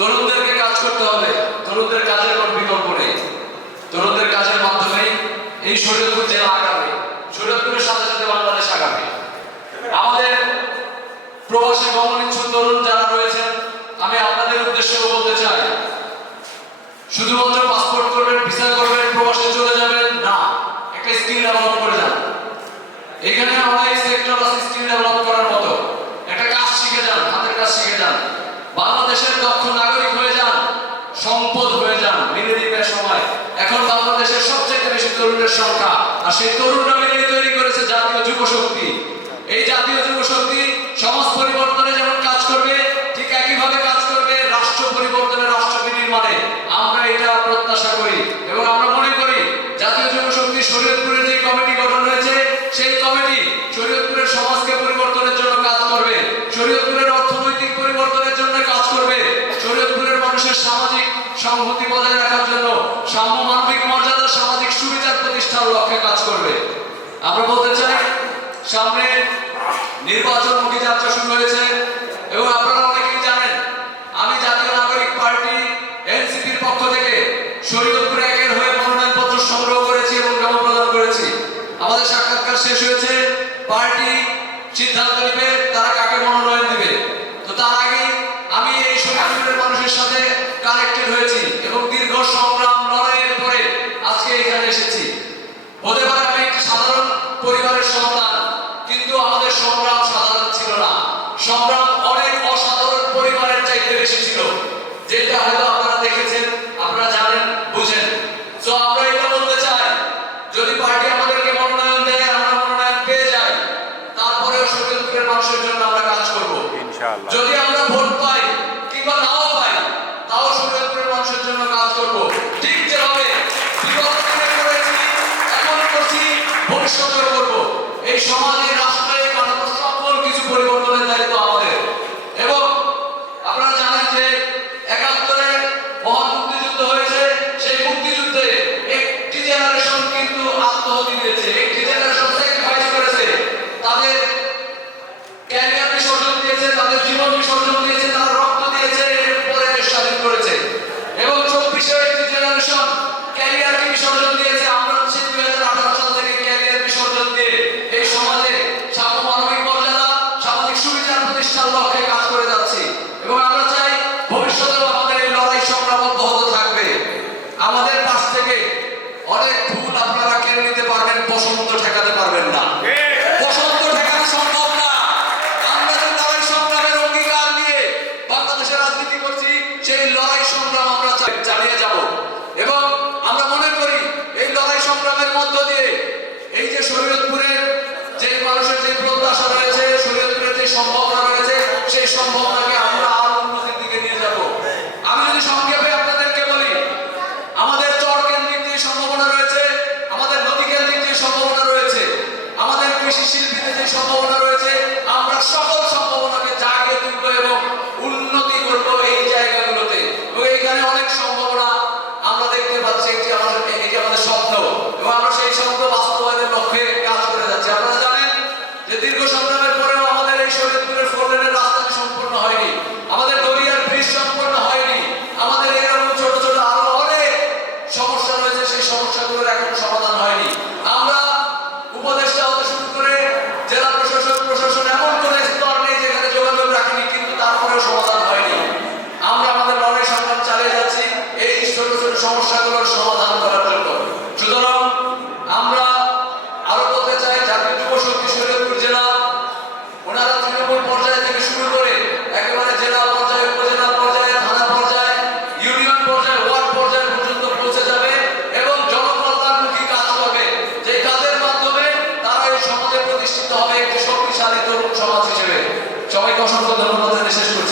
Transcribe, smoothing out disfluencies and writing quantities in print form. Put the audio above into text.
তরুণদেরকে কাজ করতে হবে, তরুণদের কাজের কোনো বিকল্প নেই। তরুণদের কাজের মাধ্যমে এই শরীয়তপুর জেলা আগাবে, শরীয়তপুরের সাথে সাথে বাংলাদেশ আগাবে। আমাদের প্রবাসী গমনিচ্ছুক তরুণ যারা রয়েছেন, আমি আপনাদের উদ্দেশ্যে বলতে চাই, শুধুমাত্র পাসপোর্ট করবেন, ভিসা করবেন, প্রবাসে চলে যাবেন না, একটা স্কিল ডেভেলপ করে যান। এখানে অনেক সেক্টর আছে স্কিল ডেভেলপ করার মতো। একটা কাজ শিখে যান, হাতের কাজ শিখে যান, বাংলাদেশের দক্ষ নাগরিক হয়ে যান, সম্পদ হয়ে যান। মিলেনিয়ামের সময় এখন বাংলাদেশের সবচেয়ে বেশি তরুণের সংখ্যা, আর সেই তরুণরা মিলে তৈরি করেছে জাতীয় যুব শক্তি। এই জাতীয় যুব শক্তি সমাজ পরিবর্তনে যেমন কাজ করবে, ঠিক একইভাবে কাজ করবে রাষ্ট্র পরিবর্তনে, রাষ্ট্র বিনির্মাণে। আমরা এটা প্রত্যাশা করি এবং আমরা মনে করি জাতীয় যুব শক্তি শরীয়তপুরের যে কমিটি গঠন হয়েছে, সেই কমিটি শরীয়তপুরের সমাজকে পরিবর্তনের জন্য কাজ করবে, শরীয়তপুরের অর্থনৈতিক পরিবর্তনের জন্য কাজ করবে, শরীয়তপুরের মানুষের সামাজিক সংহতি বজায় রাখার জন্য, সাম্য মানবিক মর্যাদা, সামাজিক সুবিচার প্রতিষ্ঠার লক্ষ্যে কাজ করবে। আমরা বলতে চাই, সামনে নির্বাচনমুখী যাত্রা শুরু হয়েছে এবং আপনারা অনেকেই জানেন, আমি জাতীয় নাগরিক পার্টি এনসিপির পক্ষ থেকে শরীয়তপুর একের হয়ে মনোনয়নপত্র সংগ্রহ করেছি এবং জমা প্রদান করেছি। আমাদের সাক্ষাৎকার শেষ হয়েছে, পার্টি সিদ্ধান্ত নেবে তারা কাকে মনোনয়ন দিবে। তো তার আগে আমি এই শরীয়তপুরের মানুষের সাথে কানেক্টেড হয়েছি এবং দীর্ঘ সংগ্রাম লড়াইয়ের পরে আজকে এখানে এসেছি। হতে পারে আমি একটি সাধারণ পরিবারের সন্তান, কিন্তু আমাদের সংগ্রাম সাধারণ ছিল না, সংগ্রাম অনেক অসাধারণ পরিবারের চাইতে বেশি ছিল, যেটা হয়তো আপনারা দেখেছেন, আপনারা জানেন, বুঝেন। তো আমরা এটা বলতে চাই, যদি পার্টি আমাদেরকে মনোনয়ন দেয়, আমরা মনোনয়ন পেয়ে যাই, তারপরেও শরীয়তপুরের মানুষের জন্য আমরা কাজ করব ইনশাআল্লাহ। যদি আমরা ভোট পাই কিংবা নাও পাই, তাও শরীয়তপুরের মানুষের জন্য কাজ করব, ঠিক যেভাবে বিগত দিনে করেছি, এখন করছি, ভবিষ্যতেও করব। এই সমাজে, রাষ্ট্রে, কাঠামো সকল কিছু পরিবর্তনের দায়িত্ব আমাদের। এবং আপনারা জানেন যে ৭১-এ মহান মুক্তিযুদ্ধ হয়েছে, সেই মুক্তিযুদ্ধে একটি জেনারেশন কিন্তু আত্মহতি দিয়েছে, একটি জেনারেশন স্যাক্রিফাইস করেছে, তাদের ক্যারিয়ার বিসর্জন দিয়েছে, তাদের জীবন বিসর্জন দিয়েছে, তারা রক্ত দিয়েছে, এরপরে দেশ স্বাধীন করেছে। এবং ২৪-এ একটি জেনারেশন ক্যারিয়ারকে বিসর্জন দিয়েছে। আমরা ২০১৮ সাল থেকে ক্যারিয়ার বিসর্জন দিয়ে এই সমাজে সাম্য মানবিক মর্যাদা, সামাজিক সুবিচার প্রতিষ্ঠার লক্ষ্যে কাজ করে যাচ্ছি এবং আমরা চাই ভবিষ্যতেও আমাদের এই লড়াই সংগ্রাম অব্যাহত থাকবে। আমাদের পাশ থেকে অনেক ভুল আপনারা কেড়ে নিতে পারবেন, বসন্ত ঠেকাতে পারবেন না, বসন্ত ঠেকানো সম্ভব না। আমরা যে লড়াই সংগ্রামের অঙ্গীকার নিয়ে বাংলাদেশে রাজনীতি করছি, সেই লড়াই সংগ্রাম আমরা চালিয়ে যাব এবং আমরা মনে করি এই লড়াই সংগ্রামের মধ্য দিয়ে এই যে শরীয়তপুরের যে মানুষের যে প্রত্যাশা রয়েছে, শরীয়তপুরের যে সম্ভাবনা রয়েছে, সেই সম্ভাবনাকে আমরা আরো উন্নতির দিকে নিয়ে যাব। আমি যদি সংক্ষেপে আপনাদেরকে বলি, আমাদের চর কেন্দ্রিক যে সম্ভাবনা রয়েছে, আমাদের নদী কেন্দ্রিক যে সম্ভাবনা রয়েছে, আমাদের কৃষি শিল্পীতে যে সম্ভাবনা রয়েছে, আমরা সকল সম্ভাবনাকে জাগিয়ে তুলব এবং উন্নতি করব এই জায়গাগুলোতে। এবং এইখানে অনেক সম্ভাবনা আমরা দেখতে পাচ্ছি, এটি আমাদের স্বপ্ন এবং আমরা সেই স্বপ্ন বাস্তবায়নের লক্ষ্যে কাজ করে যাচ্ছি। আপনারা জানেন যে দীর্ঘ সংগ্রামের পরেও আমাদের এই শরীয়তপুরের 4 লেনের রাস্তাটি সম্পূর্ণ হয়নি, আমাদের দরিয়ার ব্রিজ সম্পূর্ণ হয়নি, আমাদের এরকম ছোট ছোট আরো অনেক সমস্যা রয়েছে, সেই সমস্যাগুলোর এখন সমাধান হয়নি। আমরা উপদেষ্টা হতে শুরু করে জেলা প্রশাসন এমন কোন স্তর নেই যেখানে যোগাযোগ রাখেনি, কিন্তু তারপরেও সমাধান হয়নি। আমরা আমাদের লড়াই সংগ্রাম চালিয়ে যাচ্ছি এই ছোট ছোট সমস্যাগুলোর সমাধান করার জন্য। সুতরাং আমরা আরো বলতে চাই, জাতীয় যুব শক্তি শরীয়তপুর জেলা, ওনারা তৃণমূল পর্যায়ে থেকে শুরু করে একেবারে জেলা পর্যায়ে, উপজেলা পর্যায়ে, থানা পর্যায়ে, ইউনিয়ন পর্যায়ে, ওয়ার্ড পর্যায়ে পর্যন্ত পৌঁছে যাবে এবং জনকল্যাণমুখী কাজ করবে, যে কাজের মাধ্যমে তারা এই সমাজে প্রতিষ্ঠিত হবে একটি শক্তিশালী তরুণ সমাজ হিসেবে। সবাইকে অসংখ্য ধন্যবাদ জানিয়ে শেষ করছি।